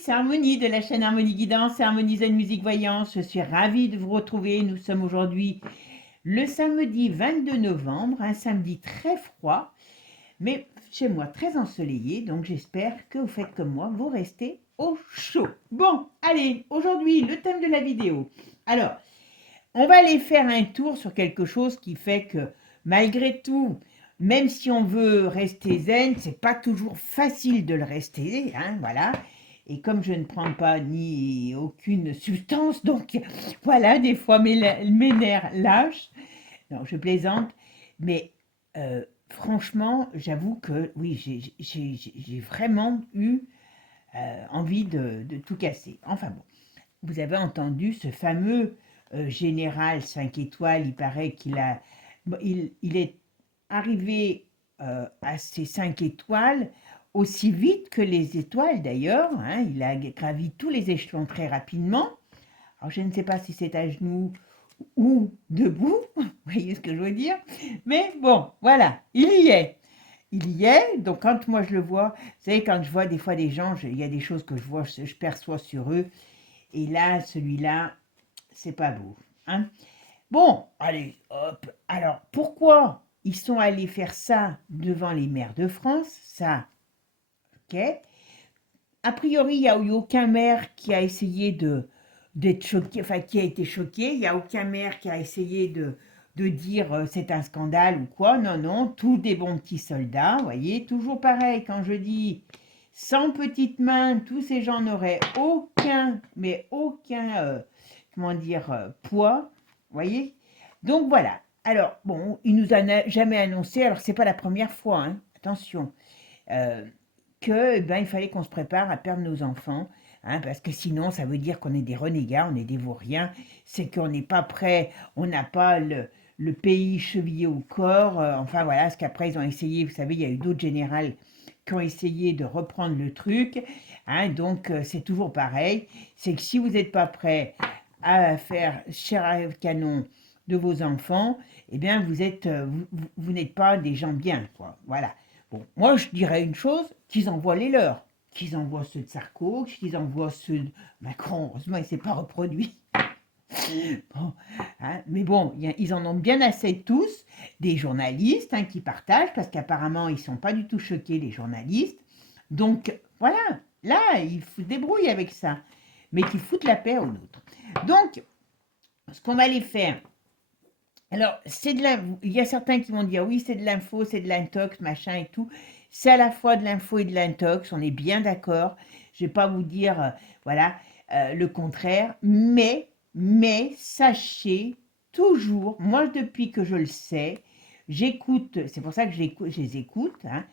c'est Harmonie de la chaîne Harmonie Guidance et Harmonie Zen Musique Voyance. Je suis ravie de vous retrouver. Nous sommes aujourd'hui le samedi 22 novembre, un samedi très froid, mais chez moi très ensoleillé. Donc j'espère que vous faites comme moi, vous restez au chaud. Bon, allez, aujourd'hui, le thème de la vidéo. Alors, on va aller faire un tour sur quelque chose qui fait que malgré tout, même si on veut rester zen, c'est pas toujours facile de le rester, hein, voilà. Et comme je ne prends pas ni aucune substance, donc voilà, des fois mes nerfs lâchent. Non, je plaisante, mais franchement, j'avoue que oui, j'ai vraiment eu envie de tout casser. Enfin bon, vous avez entendu ce fameux général 5 étoiles, il paraît il est arrivé à ces 5 étoiles aussi vite que les étoiles d'ailleurs, hein, il a gravi tous les échelons très rapidement. Alors je ne sais pas si c'est à genoux ou debout, vous voyez ce que je veux dire, mais bon, voilà, il y est. Il y est, donc quand moi je le vois, vous savez, quand je vois des fois des gens, il y a des choses que je vois, je perçois sur eux, et là, celui-là, c'est pas beau. Hein. Bon, allez, hop. Alors, pourquoi ils sont allés faire ça devant les maires de France? Ça, ok. A priori, il n'y a eu aucun maire qui a essayé d'être choqué, enfin qui a été choqué. Il n'y a aucun maire qui a essayé de dire c'est un scandale ou quoi. Non, non, tous des bons petits soldats. Vous voyez, toujours pareil quand je dis sans petites mains, tous ces gens n'auraient aucun, mais aucun, comment dire, poids. Vous voyez. Donc voilà. Alors, bon, il nous a jamais annoncé, alors c'est pas la première fois, hein, attention. Euh, que eh ben, il fallait qu'on se prépare à perdre nos enfants, hein, parce que sinon ça veut dire qu'on est des renégats, on est des vauriens, c'est qu'on n'est pas prêt, on n'a pas le pays chevillé au corps, enfin voilà, parce qu'après ils ont essayé, vous savez, il y a eu d'autres générales qui ont essayé de reprendre le truc, hein, donc c'est toujours pareil, c'est que si vous n'êtes pas prêt à faire chair à canon de vos enfants, eh bien vous êtes, vous n'êtes pas des gens bien, quoi, voilà. Bon, moi, je dirais une chose, qu'ils envoient les leurs. Qu'ils envoient ceux de Sarko, qu'ils envoient ceux de Macron. Heureusement, il ne s'est pas reproduit. Bon, hein, mais bon, ils en ont bien assez tous, des journalistes hein, qui partagent, parce qu'apparemment, ils ne sont pas du tout choqués, les journalistes. Donc, voilà, là, ils se débrouillent avec ça. Mais qu'ils foutent la paix aux nôtres. Donc, ce qu'on va aller faire, alors, il y a certains qui vont dire oui, c'est de l'info, c'est de l'intox, machin et tout. C'est à la fois de l'info et de l'intox, on est bien d'accord. Je ne vais pas vous dire, voilà, le contraire. Mais, sachez toujours, moi depuis que je le sais, j'écoute, c'est pour ça que je les écoute, hein,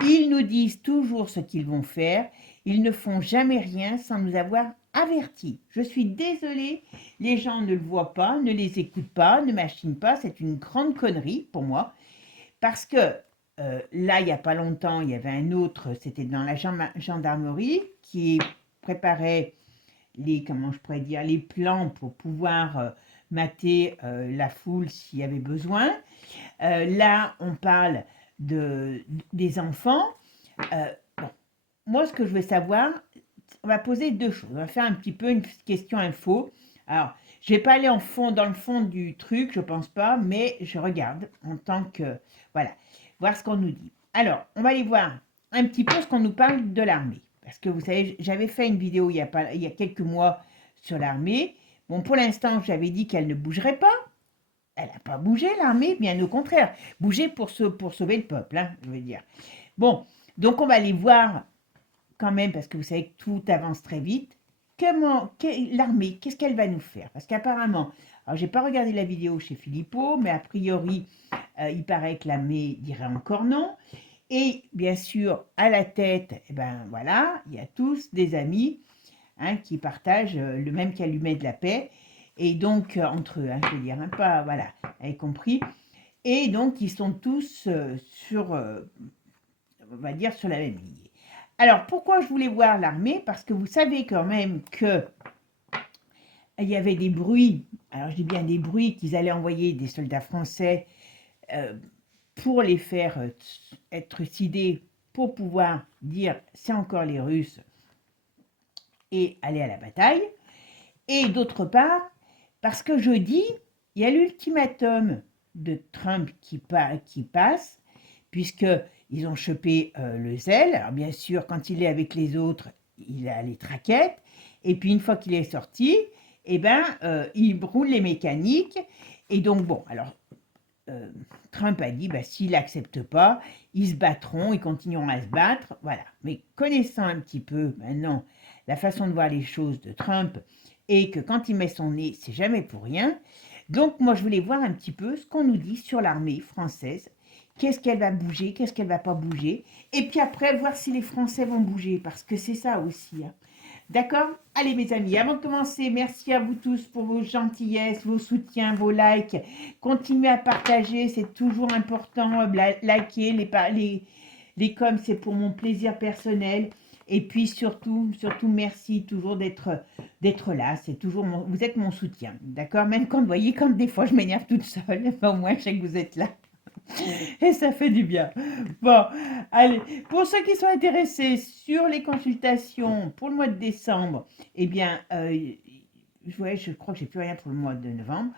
ils nous disent toujours ce qu'ils vont faire. Ils ne font jamais rien sans nous avoir avertis. Je suis désolée, les gens ne le voient pas, ne les écoutent pas, ne machinent pas. C'est une grande connerie pour moi. Parce que là, il n'y a pas longtemps, il y avait un autre, c'était dans la gendarmerie, qui préparait comment je pourrais dire, les plans pour pouvoir mater la foule s'il y avait besoin. Là, on parle des enfants. Bon, moi, ce que je veux savoir, on va poser deux choses. On va faire un petit peu une question info. Alors, je ne vais pas aller dans le fond du truc, je ne pense pas, mais je regarde en tant que, voilà, voir ce qu'on nous dit. Alors, on va aller voir un petit peu ce qu'on nous parle de l'armée. Parce que vous savez, j'avais fait une vidéo il y a quelques mois sur l'armée. Bon, pour l'instant, j'avais dit qu'elle ne bougerait pas. Elle n'a pas bougé, l'armée, bien au contraire. Bouger pour sauver le peuple, hein, je veux dire. Bon, donc on va aller voir quand même, parce que vous savez que tout avance très vite, l'armée, qu'est-ce qu'elle va nous faire? Parce qu'apparemment, alors j'ai pas regardé la vidéo chez Philippot, mais a priori, il paraît que l'armée dirait encore non. Et bien sûr, à la tête, eh ben voilà, il y a tous des amis hein, qui partagent le même calumet de la paix. Et donc, entre eux, hein, je veux dire, hein, pas, voilà, vous avez compris. Et donc, ils sont tous on va dire, sur la même ligne. Alors, pourquoi je voulais voir l'armée? Parce que vous savez quand même que il y avait des bruits, alors je dis bien des bruits, qu'ils allaient envoyer des soldats français euh, pour les faire être trucidés, pour pouvoir dire c'est encore les Russes et aller à la bataille. Et d'autre part, parce que jeudi, il y a l'ultimatum de Trump qui passe, puisqu'ils ont chopé le zèle. Alors bien sûr, quand il est avec les autres, il a les traquettes. Et puis une fois qu'il est sorti, eh ben, il brûle les mécaniques. Et donc bon, alors Trump a dit, bah, s'il n'accepte pas, ils se battront, ils continueront à se battre, voilà. Mais connaissant un petit peu maintenant la façon de voir les choses de Trump, et que quand il met son nez, c'est jamais pour rien, donc moi je voulais voir un petit peu ce qu'on nous dit sur l'armée française, qu'est-ce qu'elle va bouger, qu'est-ce qu'elle va pas bouger, et puis après voir si les Français vont bouger, parce que c'est ça aussi, hein. D'accord? Allez mes amis, avant de commencer, merci à vous tous pour vos gentillesses, vos soutiens, vos likes. Continuez à partager, c'est toujours important. Liker, les coms, c'est pour mon plaisir personnel. Et puis surtout, merci toujours d'être là. C'est toujours vous êtes mon soutien. D'accord? Même quand vous voyez, comme des fois je m'énerve toute seule, au moins je sais que vous êtes là. Et ça fait du bien. Bon, allez, pour ceux qui sont intéressés sur les consultations pour le mois de décembre, eh bien, ouais, je crois que j'ai plus rien pour le mois de novembre.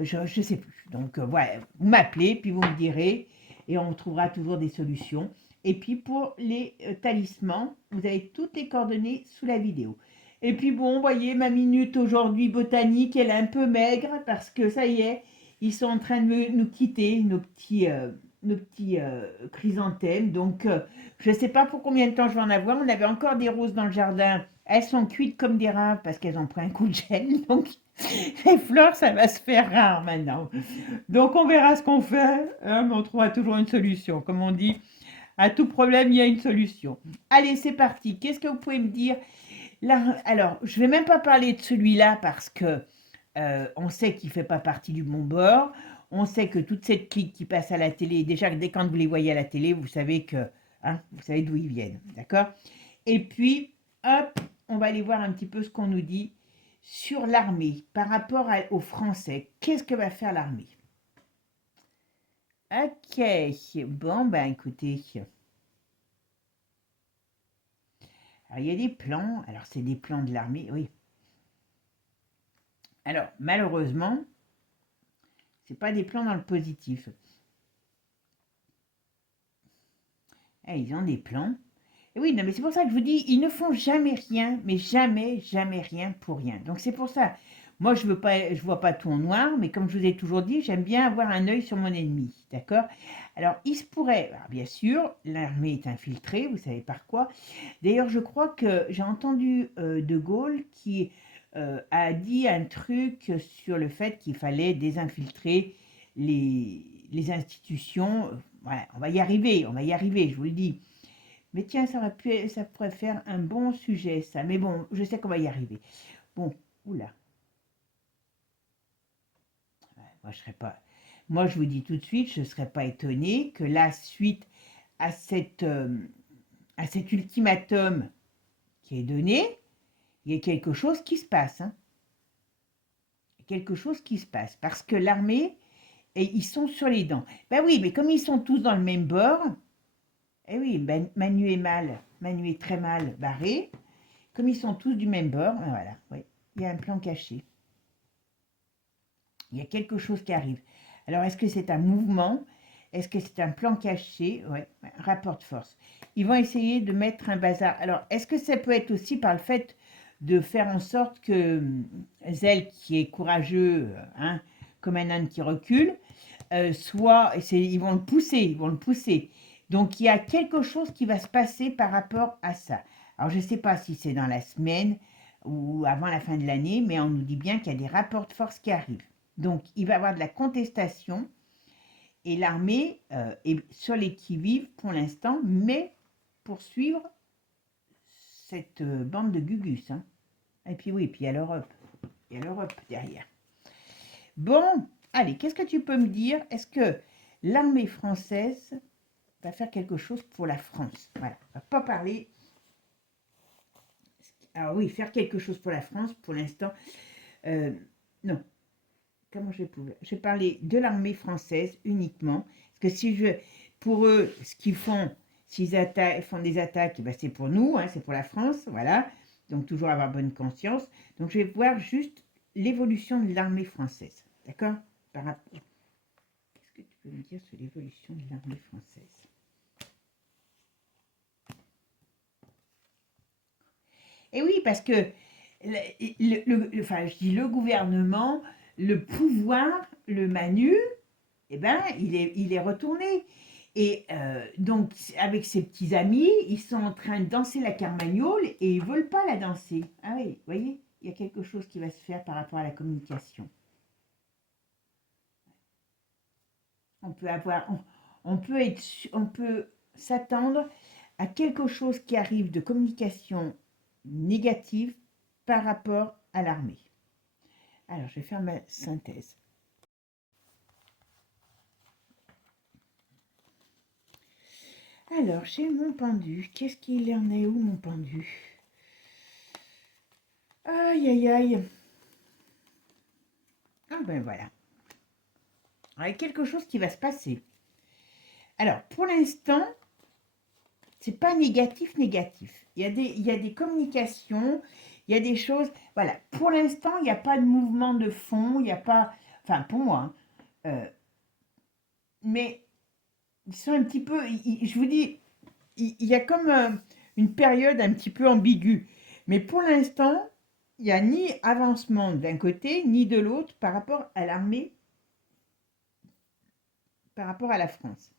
Je ne sais plus. Donc, ouais, vous m'appelez, puis vous me direz, et on trouvera toujours des solutions. Et puis, pour les talismans, vous avez toutes les coordonnées sous la vidéo. Et puis, bon, vous voyez, ma minute aujourd'hui botanique, elle est un peu maigre, parce que ça y est, ils sont en train de nous quitter, nos petits chrysanthèmes. Donc, je ne sais pas pour combien de temps je vais en avoir. On avait encore des roses dans le jardin. Elles sont cuites comme des raves parce qu'elles ont pris un coup de gel. Donc, les fleurs, ça va se faire rare maintenant. Donc, on verra ce qu'on fait. Hein, mais on trouvera toujours une solution. Comme on dit, à tout problème, il y a une solution. Allez, c'est parti. Qu'est-ce que vous pouvez me dire là? Alors, je ne vais même pas parler de celui-là parce que on sait qu'il ne fait pas partie du bon bord. On sait que toute cette clique qui passe à la télé, déjà dès quand vous les voyez à la télé, vous savez que, hein, vous savez d'où ils viennent, d'accord? Et puis, hop, on va aller voir un petit peu ce qu'on nous dit sur l'armée par rapport aux Français. Qu'est-ce que va faire l'armée? Ok, bon, ben écoutez. Alors, il y a des plans. Alors, c'est des plans de l'armée, oui. Alors, malheureusement, c'est pas des plans dans le positif. Eh, ils ont des plans. Et oui, non, mais c'est pour ça que je vous dis, ils ne font jamais rien, mais jamais, jamais rien pour rien. Donc c'est pour ça. Moi, je vois pas tout en noir, mais comme je vous ai toujours dit, j'aime bien avoir un œil sur mon ennemi, d'accord? Alors, il se pourrait, alors, bien sûr, l'armée est infiltrée, vous savez par quoi? D'ailleurs, je crois que j'ai entendu De Gaulle qui a dit un truc sur le fait qu'il fallait désinfiltrer les institutions. Voilà, on va y arriver, je vous le dis. Mais tiens, ça pourrait faire un bon sujet, ça. Mais bon, je sais qu'on va y arriver. Bon, oula. Moi, je serais pas. Moi, je vous dis tout de suite, je ne serais pas étonné que la suite à cet ultimatum qui est donné, il y ait quelque chose qui se passe. Hein. Quelque chose qui se passe. Parce que l'armée, ils sont sur les dents. Ben oui, mais comme ils sont tous dans le même bord, eh oui, ben, Manu est très mal barré. Comme ils sont tous du même bord, ben voilà, oui, il y a un plan caché. Il y a quelque chose qui arrive. Alors, est-ce que c'est un mouvement? Est-ce que c'est un plan caché? Ouais, un rapport de force. Ils vont essayer de mettre un bazar. Alors, est-ce que ça peut être aussi par le fait de faire en sorte que Zell, qui est courageux, hein, comme un âne qui recule, ils vont le pousser. Donc, il y a quelque chose qui va se passer par rapport à ça. Alors, je ne sais pas si c'est dans la semaine ou avant la fin de l'année, mais on nous dit bien qu'il y a des rapports de force qui arrivent. Donc, il va y avoir de la contestation et l'armée est sur les qui-vive pour l'instant, mais pour suivre cette bande de Gugus. Hein. Et puis oui, puis il y a l'Europe. Il y a l'Europe derrière. Bon, allez, qu'est-ce que tu peux me dire? Est-ce que l'armée française va faire quelque chose pour la France? Voilà, on va pas parler. Alors oui, faire quelque chose pour la France, pour l'instant, non. Comment je vais parler de l'armée française uniquement. Parce que pour eux, ce qu'ils font, s'ils font des attaques, ben c'est pour nous, hein, c'est pour la France, voilà. donc toujours avoir bonne conscience. Donc je vais voir juste l'évolution de l'armée française, d'accord? Qu'est-ce que tu peux me dire sur l'évolution de l'armée française? Et oui, parce que, enfin, je dis le gouvernement, le pouvoir, le Manu, eh ben, il est retourné. Et donc, avec ses petits amis, ils sont en train de danser la carmagnole et ils ne veulent pas la danser. Ah oui, vous voyez, il y a quelque chose qui va se faire par rapport à la communication. On peut avoir, on peut s'attendre à quelque chose qui arrive de communication négative par rapport à l'armée. Alors, je vais faire ma synthèse. Alors, j'ai mon pendu. Qu'est-ce qu'il en est où, mon pendu? Aïe, aïe, aïe. Ah ben voilà. Il y a quelque chose qui va se passer. Alors, pour l'instant, c'est pas négatif, négatif. Il y a des communications, il y a des choses. Voilà, pour l'instant, il n'y a pas de mouvement de fond, il n'y a pas. Enfin, pour moi, hein, mais ils sont un petit peu. Je vous dis, il y a comme une période un petit peu ambiguë. Mais pour l'instant, il n'y a ni avancement d'un côté, ni de l'autre par rapport à l'armée, par rapport à la France.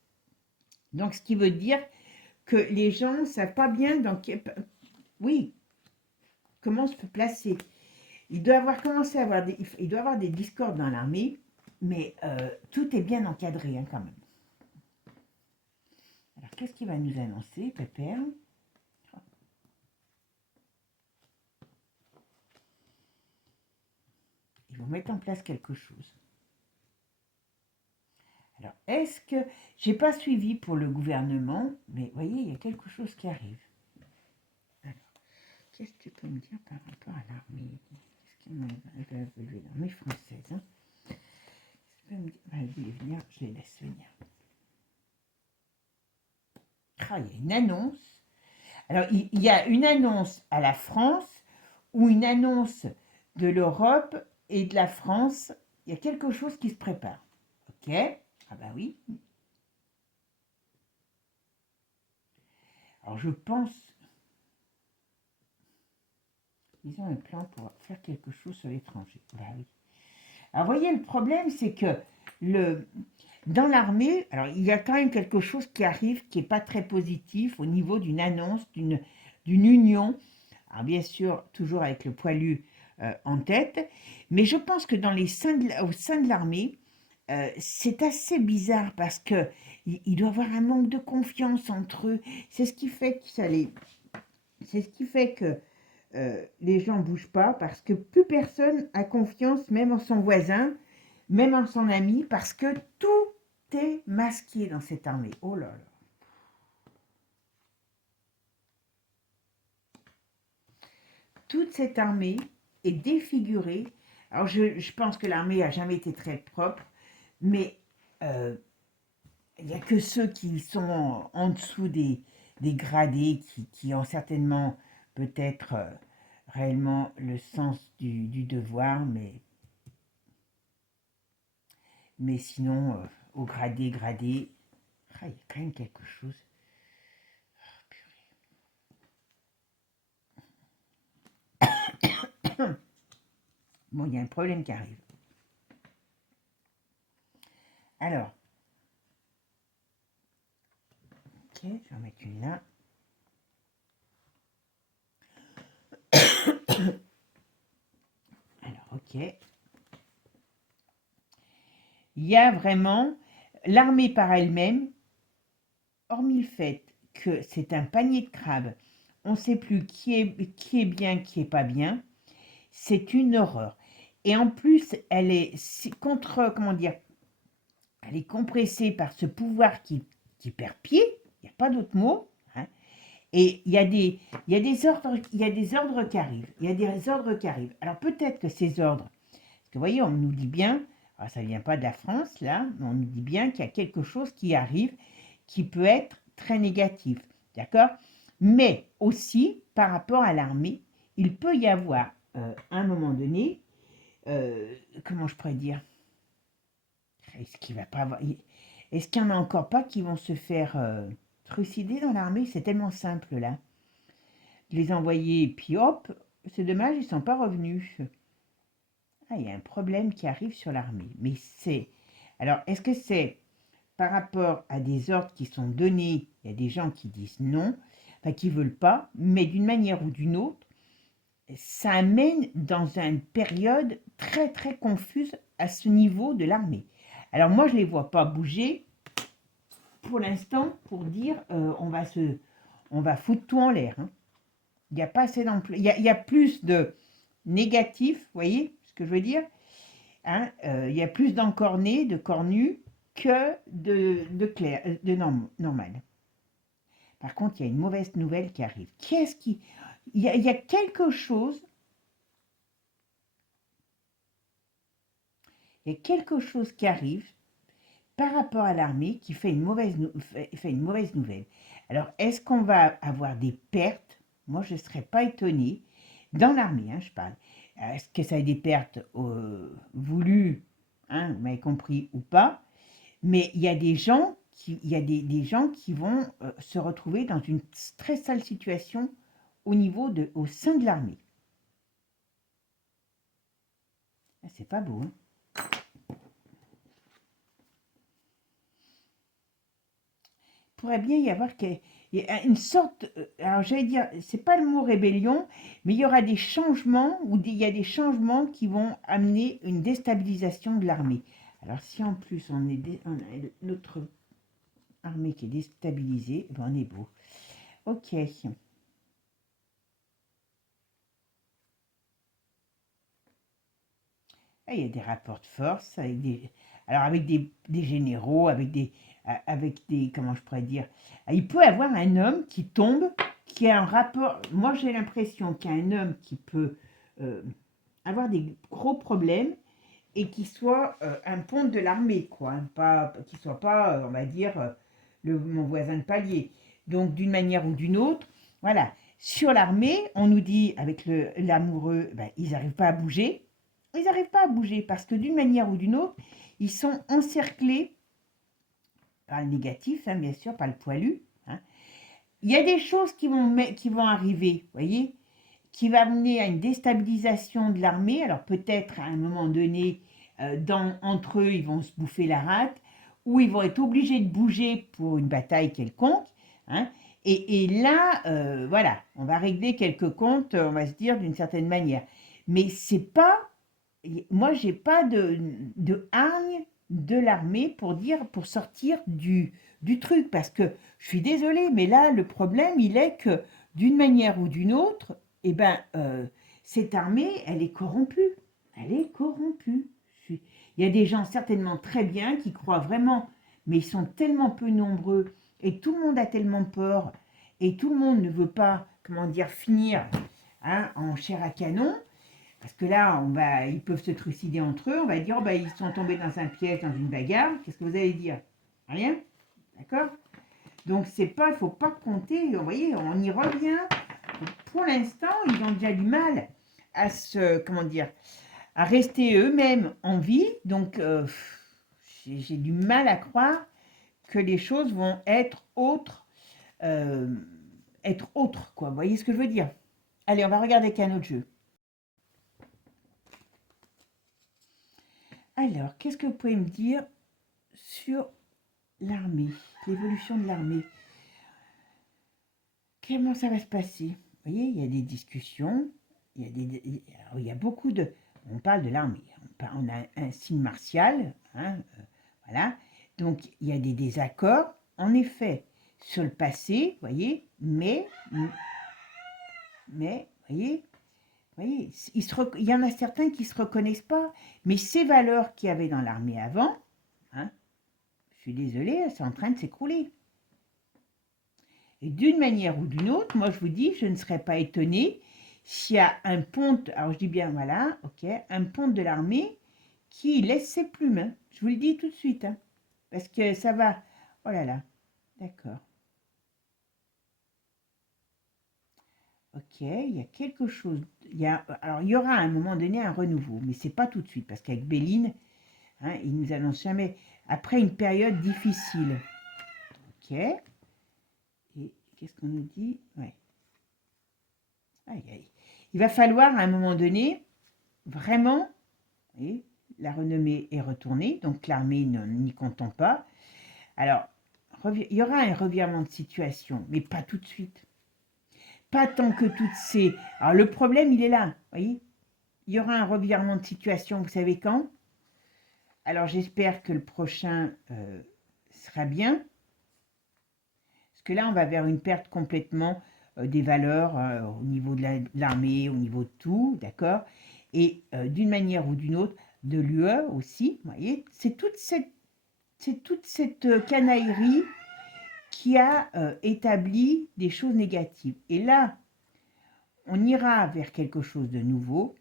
Donc, ce qui veut dire que les gens ne savent pas bien oui, comment se placer. Il doit avoir commencé à avoir il doit avoir des discordes dans l'armée, mais tout est bien encadré hein, quand même. Alors, qu'est-ce qu'il va nous annoncer, Pépère? Ils vont mettre en place quelque chose. Alors, est-ce que... J'ai pas suivi pour le gouvernement, mais vous voyez, il y a quelque chose qui arrive. Alors, qu'est-ce que tu peux me dire par rapport à l'armée? Qu'est-ce qu'il va évoluer l'armée française hein? Je vais venir, je les laisse venir. Ah, il y a une annonce. Alors, il y a une annonce à la France ou une annonce de l'Europe et de la France. Il y a quelque chose qui se prépare. Ok? Ah bah oui. Alors, je pense... Ils ont un plan pour faire quelque chose sur l'étranger. Bah oui. Alors, vous voyez, le problème, c'est que dans l'armée, alors il y a quand même quelque chose qui arrive qui n'est pas très positif au niveau d'une annonce, d'une union. Alors, bien sûr, toujours avec le poilu en tête. Mais je pense que au sein de l'armée, c'est assez bizarre parce que il doit y avoir un manque de confiance entre eux. C'est ce qui fait que c'est ce qui fait que les gens ne bougent pas parce que plus personne a confiance, même en son voisin, même en son ami, parce que tout est masqué dans cette armée. Oh là là. Toute cette armée est défigurée. Alors je pense que l'armée n'a jamais été très propre, mais il n'y a que ceux qui sont en dessous des gradés qui ont certainement peut-être réellement le sens du devoir, mais sinon, au gradé, ah, il y a quand même quelque chose. Oh, bon, il y a un problème qui arrive. Alors, ok, je vais en mettre une là. Alors, ok. Il y a vraiment l'armée par elle-même, hormis le fait que c'est un panier de crabes, on ne sait plus qui est bien, qui est pas bien, c'est une horreur. Et en plus, elle est comment dire, elle est compressée par ce pouvoir qui perd pied, il n'y a pas d'autre mot, hein. Et il y a des ordres qui arrivent, il y a des ordres qui arrivent. Alors peut-être que ces ordres, parce que vous voyez, on nous dit bien, alors ça ne vient pas de la France là, mais on nous dit bien qu'il y a quelque chose qui arrive qui peut être très négatif, d'accord? Mais aussi par rapport à l'armée, il peut y avoir, à un moment donné, comment je pourrais dire, est-ce qu'il va pas avoir, est-ce qu'il y en a encore pas qui vont se faire trucider dans l'armée? C'est tellement simple là. De les envoyer, et puis hop, c'est dommage, ils sont pas revenus. Ah, il y a un problème qui arrive sur l'armée. Mais c'est... Alors, est-ce que c'est par rapport à des ordres qui sont donnés? Il y a des gens qui disent non, enfin qui veulent pas, mais d'une manière ou d'une autre, ça amène dans une période très très confuse à ce niveau de l'armée. Alors moi, je ne les vois pas bouger pour l'instant pour dire on va foutre tout en l'air. Hein. Il n'y a pas assez d'emploi. Il y a plus de négatifs, vous voyez ce que je veux dire, hein, il y a plus d'encornés, de cornus que de clair, normal. Par contre, il y a une mauvaise nouvelle qui arrive. Qu'est-ce qui... il y a quelque chose... Il y a quelque chose qui arrive par rapport à l'armée qui fait fait une mauvaise nouvelle. Alors, est-ce qu'on va avoir des pertes? Moi, je ne serais pas étonnée. Dans l'armée, hein, je parle. Est-ce que ça a des pertes voulues, hein, vous m'avez compris, ou pas? Mais il y a des gens des gens qui vont se retrouver dans une très sale situation au sein de l'armée. Ah, c'est pas beau, hein? Il pourrait bien y avoir une sorte, alors j'allais dire, c'est pas le mot rébellion, mais il y aura des changements, il y a des changements qui vont amener une déstabilisation de l'armée. Alors si en plus on a notre armée qui est déstabilisée, ben on est beau. Ok. Ah, il y a des rapports de force alors avec des généraux, avec des, comment je pourrais dire, il peut y avoir un homme qui tombe, qui a un rapport, moi j'ai l'impression qu'il y a un homme qui peut euh, avoir des gros problèmes et qui soit un ponte de l'armée, quoi, hein, pas, qui soit pas, on va dire, mon voisin de palier. Donc d'une manière ou d'une autre, voilà. Sur l'armée, on nous dit, avec l'amoureux, ben, ils n'arrivent pas à bouger. Ils n'arrivent pas à bouger parce que d'une manière ou d'une autre, ils sont encerclés par le négatif, hein, bien sûr, par le poilu. Hein. Il y a des choses qui vont arriver, vous voyez, qui va mener à une déstabilisation de l'armée. Alors peut-être à un moment donné, entre eux, ils vont se bouffer la rate, ou ils vont être obligés de bouger pour une bataille quelconque. Hein. Et là, voilà, on va régler quelques comptes, on va se dire d'une certaine manière. Mais c'est pas moi, j'ai pas de hargne de l'armée pour sortir du truc, parce que je suis désolée, mais là, le problème, il est que d'une manière ou d'une autre, eh ben, cette armée, elle est corrompue. Elle est corrompue. Il y a des gens certainement très bien qui croient vraiment, mais ils sont tellement peu nombreux et tout le monde a tellement peur et tout le monde ne veut pas, comment dire, finir hein, en chair à canon parce que là, ils peuvent se trucider entre eux. On va dire, oh, bah, ils sont tombés dans un piège, dans une bagarre. Qu'est-ce que vous allez dire? Rien? D'accord? Donc, c'est pas, il ne faut pas compter. Vous voyez, on y revient. Pour l'instant, ils ont déjà du mal à comment dire, à rester eux-mêmes en vie. Donc, j'ai du mal à croire que les choses vont euh, être autres, quoi. Vous voyez ce que je veux dire? Allez, on va regarder qu'un autre jeu. Alors, qu'est-ce que vous pouvez me dire sur l'armée, l'évolution de l'armée? Comment ça va se passer? Vous voyez, il y a des discussions, il y a beaucoup de... On parle de l'armée, on a un signe martial, hein, voilà. Donc, il y a des désaccords, en effet, sur le passé, vous voyez, vous voyez, il y en a certains qui ne se reconnaissent pas, mais ces valeurs qu'il y avait dans l'armée avant, hein, je suis désolée, elles sont en train de s'écrouler. Et d'une manière ou d'une autre, moi je vous dis, je ne serais pas étonnée s'il y a un ponte, alors je dis bien voilà, ok, un ponte de l'armée qui laisse ses plumes. Hein. Je vous le dis tout de suite, hein, parce que ça va. Oh là là, d'accord. Ok, il y a quelque chose. Alors, il y aura à un moment donné un renouveau, mais c'est pas tout de suite, parce qu'avec Béline, hein, il nous annonce jamais. Après une période difficile. Ok. Et qu'est-ce qu'on nous dit? Ouais. Aïe, aïe. Il va falloir à un moment donné, vraiment, vous voyez, la renommée est retournée, donc l'armée n'y comptant pas. Alors, il y aura un revirement de situation, mais pas tout de suite. Pas tant que toutes ces... Alors, le problème, il est là, vous voyez. Il y aura un revirement de situation, vous savez quand? Alors, j'espère que le prochain sera bien, parce que là, on va vers une perte complètement des valeurs au niveau de l'armée, au niveau de tout, d'accord? Et d'une manière ou d'une autre, de l'UE aussi, vous voyez, c'est toute cette canaillerie qui a établi des choses négatives. Et là, on ira vers quelque chose de nouveau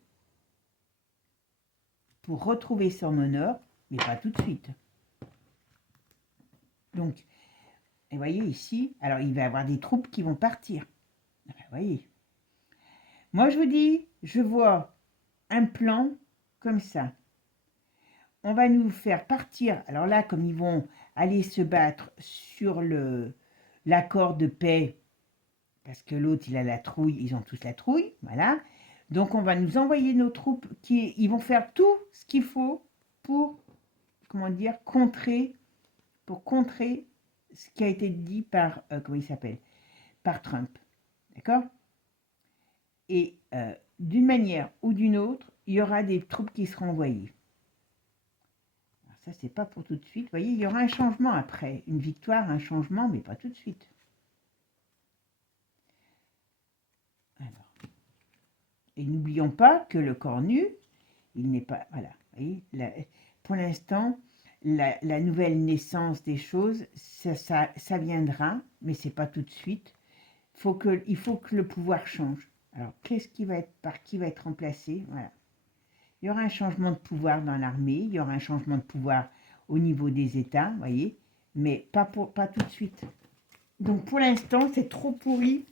pour retrouver son honneur, mais pas tout de suite. Donc, vous voyez ici, alors il va y avoir des troupes qui vont partir. Vous voyez. Moi, je vous dis, je vois un plan comme ça. On va nous faire partir. Alors là, comme ils vont aller se battre sur l'accord de paix, parce que l'autre, il a la trouille, ils ont tous la trouille, voilà. Donc, on va nous envoyer nos troupes ils vont faire tout ce qu'il faut pour, comment dire, contrer ce qui a été dit par, comment il s'appelle, par Trump. D'accord? Et d'une manière ou d'une autre, il y aura des troupes qui seront envoyées. Alors ça, c'est pas pour tout de suite. Vous voyez, il y aura un changement après. Une victoire, un changement, mais pas tout de suite. Alors. Et n'oublions pas que le corps nu, il n'est pas... Voilà. Vous voyez, pour l'instant, la nouvelle naissance des choses, ça viendra, mais c'est pas tout de suite. Il faut que le pouvoir change. Alors, par qui va être remplacé? Voilà. Il y aura un changement de pouvoir dans l'armée, il y aura un changement de pouvoir au niveau des États, vous voyez, mais pas tout de suite. Donc pour l'instant, c'est trop pourri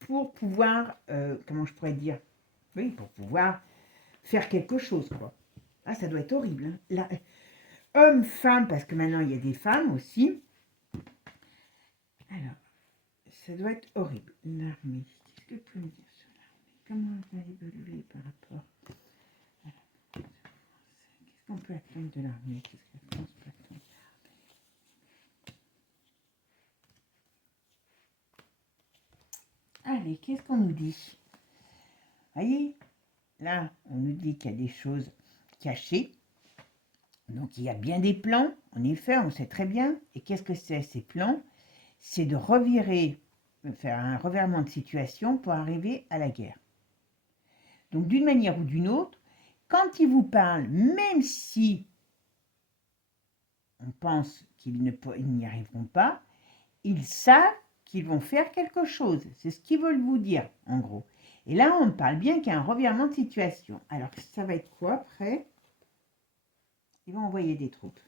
pour pouvoir, comment je pourrais dire, oui, pour pouvoir faire quelque chose, quoi. Ah, ça doit être horrible. Hein. Là, homme, femme, parce que maintenant il y a des femmes aussi. Alors, ça doit être horrible. L'armée, qu'est-ce que vous pouvez me dire sur l'armée? Comment elle va évoluer par rapport Qu'est-ce qu'on peut attendre de l'armée? Qu'est-ce que la France peut attendre? Allez, qu'est-ce qu'on nous dit? Voyez, là, on nous dit qu'il y a des choses cachées. Donc, il y a bien des plans. En effet, on sait très bien. Et qu'est-ce que c'est, ces plans? C'est de faire un revirement de situation pour arriver à la guerre. Donc, d'une manière ou d'une autre, quand ils vous parlent, même si on pense qu'ils n'y arriveront pas, ils savent qu'ils vont faire quelque chose. C'est ce qu'ils veulent vous dire, en gros. Et là, on parle bien qu'il y a un revirement de situation. Alors, ça va être quoi après? Ils vont envoyer des troupes.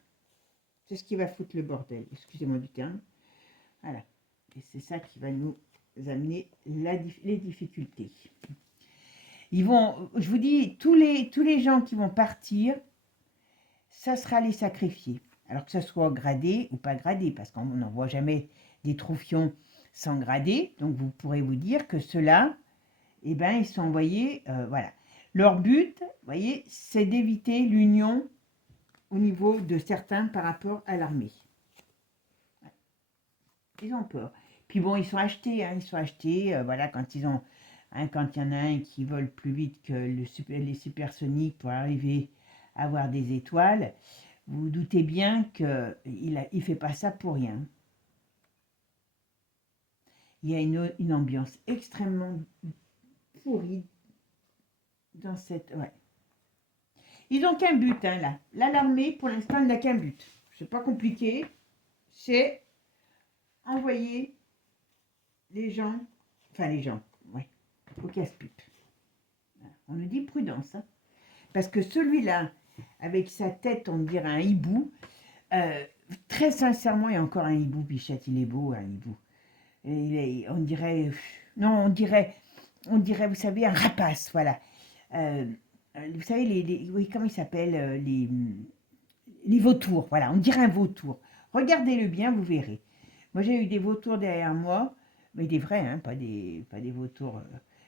C'est ce qui va foutre le bordel. Excusez-moi du terme. Voilà. Et c'est ça qui va nous amener les difficultés. Ils vont, je vous dis, tous les gens qui vont partir, ça sera les sacrifiés. Alors que ce soit gradé ou pas gradé, parce qu'on n'en voit jamais des troufions sans grader. Donc vous pourrez vous dire que ceux-là, eh ben, ils sont envoyés, voilà. Leur but, vous voyez, c'est d'éviter l'union au niveau de certains par rapport à l'armée. Ils ont peur. Puis bon, ils sont achetés, voilà, quand il y en a un qui vole plus vite que les supersoniques pour arriver à avoir des étoiles, vous vous doutez bien qu'il ne fait pas ça pour rien. Il y a une ambiance extrêmement pourrie dans cette... Ouais. Ils n'ont qu'un but, hein, là. Là, l'armée, pour l'instant, elle n'a qu'un but. C'est pas compliqué. C'est envoyer les gens, ouais, au casse-pipe. On nous dit prudence, hein. Parce que celui-là, avec sa tête, on dirait un hibou, très sincèrement, il y a encore un hibou, Bichette, il est beau, un hibou. On dirait, non, on dirait, vous savez, un rapace, voilà. Euh, vous savez, oui, comment ils s'appellent les vautours, voilà, on dirait un vautour. Regardez-le bien, vous verrez. Moi, j'ai eu des vautours derrière moi, mais des vrais, hein, pas des vautours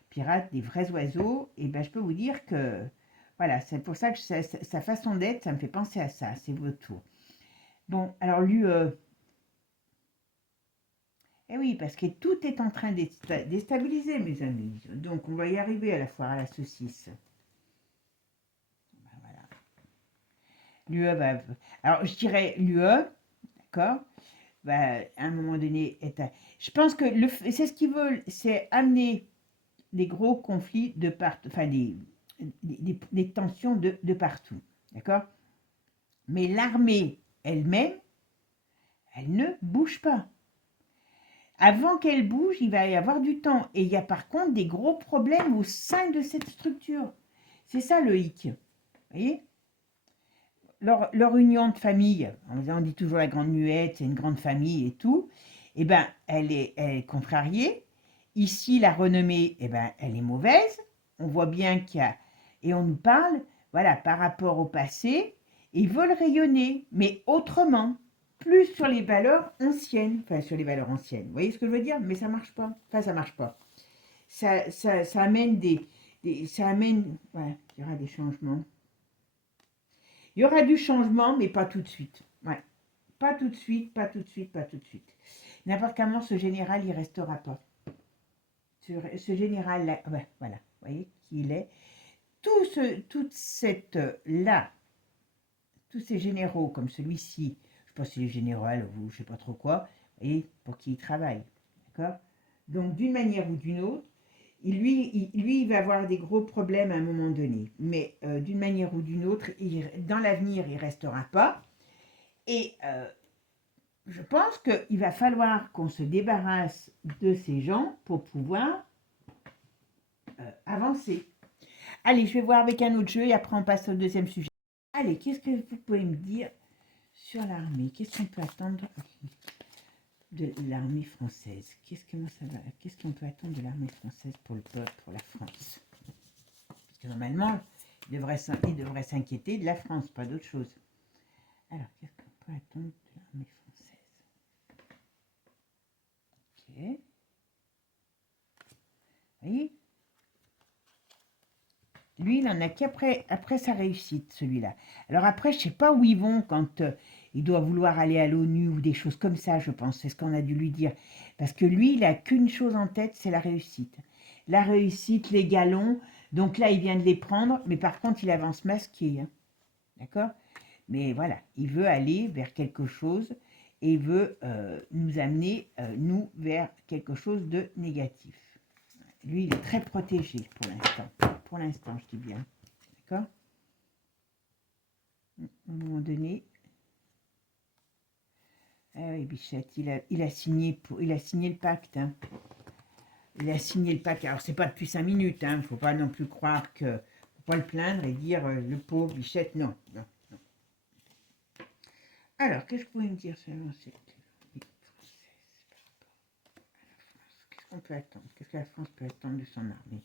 pirates, des vrais oiseaux. Et ben, je peux vous dire que, voilà, c'est pour ça que sa façon d'être, ça me fait penser à ça, ces vautours. Bon, alors lui, eh oui, parce que tout est en train de déstabiliser, mes amis. Donc, on va y arriver à la foire à la saucisse. Ben, voilà. L'UE va. Alors, je dirais l'UE, d'accord, va, à un moment donné, je pense que c'est ce qu'ils veulent, c'est amener des gros conflits de partout, enfin, des tensions de partout, d'accord. Mais l'armée elle-même, elle ne bouge pas. Avant qu'elle bouge, il va y avoir du temps. Et il y a par contre des gros problèmes au sein de cette structure. C'est ça le hic. Vous voyez, leur union de famille, on dit toujours la grande muette, c'est une grande famille et tout, eh ben, elle est contrariée. Ici, la renommée, eh ben, elle est mauvaise. On voit bien qu'il y a... Et on nous parle, voilà, par rapport au passé, ils veulent rayonner, mais autrement, plus sur les valeurs anciennes. Enfin, sur les valeurs anciennes. Vous voyez ce que je veux dire? Mais ça marche pas. Enfin, ça marche pas. Ça amène ça amène... Ouais, il y aura des changements. Il y aura du changement, mais pas tout de suite. Ouais. Pas tout de suite, pas tout de suite, pas tout de suite. N'importe comment, ce général, il restera pas. Ce général-là, ouais, voilà, vous voyez qui il est. Toute cette là, tous ces généraux comme celui-ci, je sais pas si c'est général ou je sais pas trop quoi, et pour qui il travaille, d'accord. Donc d'une manière ou d'une autre, il va avoir des gros problèmes à un moment donné, mais d'une manière ou d'une autre, dans l'avenir, il restera pas. Et je pense qu'il va falloir qu'on se débarrasse de ces gens pour pouvoir avancer. Allez, je vais voir avec un autre jeu et après on passe au deuxième sujet. Allez, qu'est-ce que vous pouvez me dire sur l'armée? Qu'est-ce qu'on peut attendre de l'armée française? Qu'est-ce qu'on peut attendre de l'armée française pour le peuple, pour la France? Parce que normalement, il devrait s'inquiéter de la France, pas d'autre chose. Alors, qu'est-ce qu'on peut attendre de l'armée française? Ok. Vous voyez, lui, il en a après sa réussite, celui-là. Alors après, je ne sais pas où ils vont quand il doit vouloir aller à l'ONU ou des choses comme ça, je pense. C'est ce qu'on a dû lui dire. Parce que lui, il n'a qu'une chose en tête, c'est la réussite. La réussite, les galons. Donc là, il vient de les prendre, mais par contre, il avance masqué. Hein. D'accord. Mais voilà, il veut aller vers quelque chose et il veut nous amener, nous, vers quelque chose de négatif. Lui, il est très protégé pour l'instant. Pour l'instant, je dis bien. D'accord. À un moment donné. Ah oui, Bichette, il a signé le pacte. Hein. Il a signé le pacte. Alors, c'est pas depuis 5 minutes. Hein. Faut pas non plus croire que. Faut pas le plaindre et dire le pauvre Bichette. Non, non, non. Alors, qu'est-ce que vous pouvez me dire sur cette qu'est-ce qu'on peut attendre? Qu'est-ce que la France peut attendre de son armée?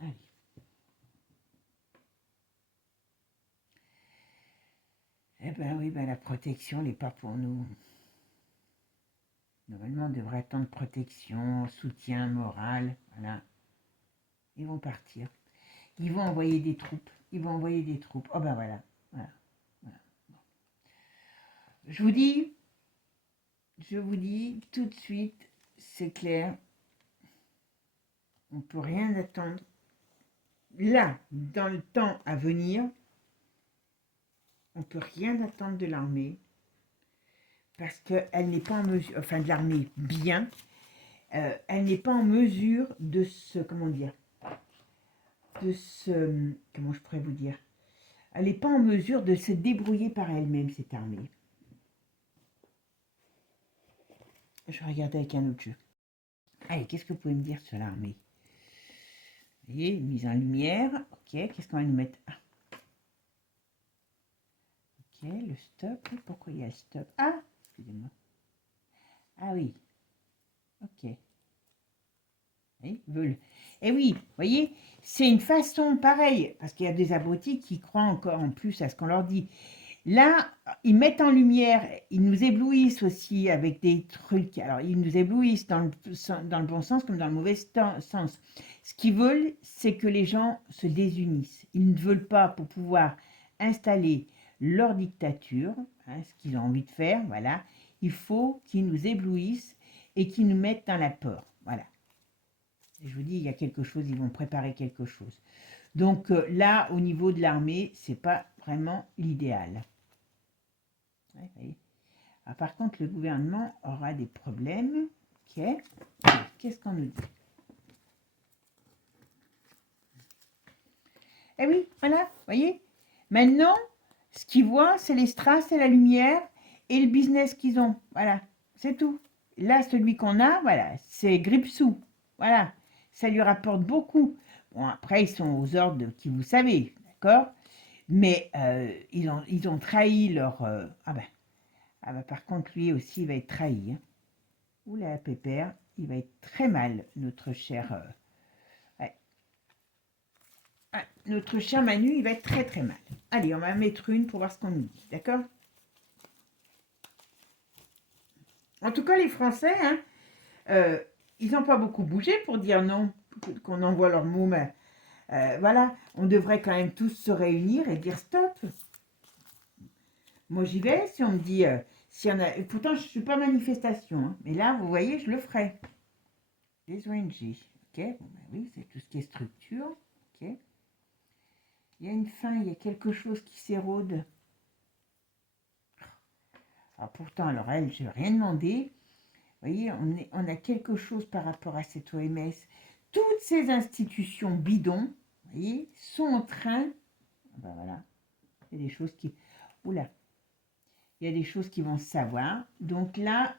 Allez. Eh ben oui, ben la protection n'est pas pour nous. Normalement, on devrait attendre protection, soutien moral, voilà. Ils vont partir. Ils vont envoyer des troupes. Ils vont envoyer des troupes. Oh ben voilà. Voilà. Voilà. Bon. Je vous dis tout de suite, c'est clair, on ne peut rien attendre. Là, dans le temps à venir, on ne peut rien attendre de l'armée parce qu'elle n'est pas en mesure, enfin de l'armée bien, elle n'est pas en mesure de se, comment dire, comment je pourrais vous dire, elle n'est pas en mesure de se débrouiller par elle-même, cette armée. Je vais regarder avec un autre jeu. Allez, qu'est-ce que vous pouvez me dire sur l'armée? Vous voyez, mise en lumière. Ok, qu'est-ce qu'on va nous mettre? Ah. Ok, le stop. Pourquoi il y a le stop? Ah, excusez-moi. Ah oui. Ils veulent. Et oui, vous voyez, c'est une façon pareille, parce qu'il y a des abrutis qui croient encore en plus à ce qu'on leur dit. Là, ils mettent en lumière, ils nous éblouissent aussi avec des trucs. Alors, ils nous éblouissent dans le bon sens comme dans le mauvais sens. Ce qu'ils veulent, c'est que les gens se désunissent. Ils ne veulent pas, pour pouvoir installer leur dictature, hein, ce qu'ils ont envie de faire, voilà, il faut qu'ils nous éblouissent et qu'ils nous mettent dans la peur. Voilà. Et je vous dis, il y a quelque chose, ils vont préparer quelque chose. Donc là, au niveau de l'armée, c'est pas vraiment l'idéal. Ouais, ah, par contre, le gouvernement aura des problèmes. Ok. Qu'est-ce qu'on nous dit? Eh oui, voilà, vous voyez. Maintenant, ce qu'ils voient, c'est les strass et la lumière et le business qu'ils ont. Voilà, c'est tout. Là, celui qu'on a, voilà, c'est Gripsou. Voilà, ça lui rapporte beaucoup. Bon, après, ils sont aux ordres qui vous savez, d'accord? Mais ils ont trahi leur... ah ben, par contre, lui aussi, il va être trahi. Hein. Oula, pépère, il va être très mal, notre cher... ouais. Ah, notre cher Manu, il va être très très mal. Allez, on va mettre une pour voir ce qu'on nous dit, d'accord? En tout cas, les Français, hein, ils n'ont pas beaucoup bougé pour dire non, qu'on envoie leur môme. Voilà, on devrait quand même tous se réunir et dire stop. Moi, j'y vais si on me dit, s'il y en a. Pourtant, je ne suis pas manifestation, hein, mais là, vous voyez, je le ferai. Les ONG, ok, bon, ben oui, c'est tout ce qui est structure, ok. Il y a une fin, il y a quelque chose qui s'érode. Alors pourtant, alors elle, je n'ai rien demandé. Vous voyez, on a quelque chose par rapport à cette OMS. Toutes ces institutions bidons, vous voyez, sont en train... Ben voilà, il y a des choses qui... Oula, il y a des choses qui vont se savoir. Donc là,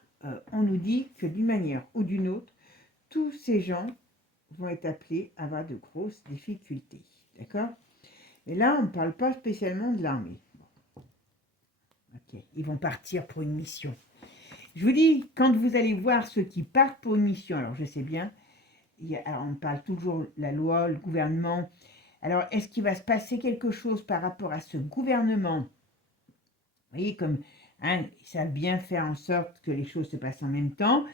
on nous dit que d'une manière ou d'une autre, tous ces gens vont être appelés à avoir de grosses difficultés. D'accord? Mais là, on ne parle pas spécialement de l'armée. Bon. Ok, ils vont partir pour une mission. Je vous dis, quand vous allez voir ceux qui partent pour une mission, alors je sais bien, alors on parle toujours de la loi, le gouvernement. Alors, est-ce qu'il va se passer quelque chose par rapport à ce gouvernement? Vous voyez, comme hein, ils savent bien faire en sorte que les choses se passent en même temps.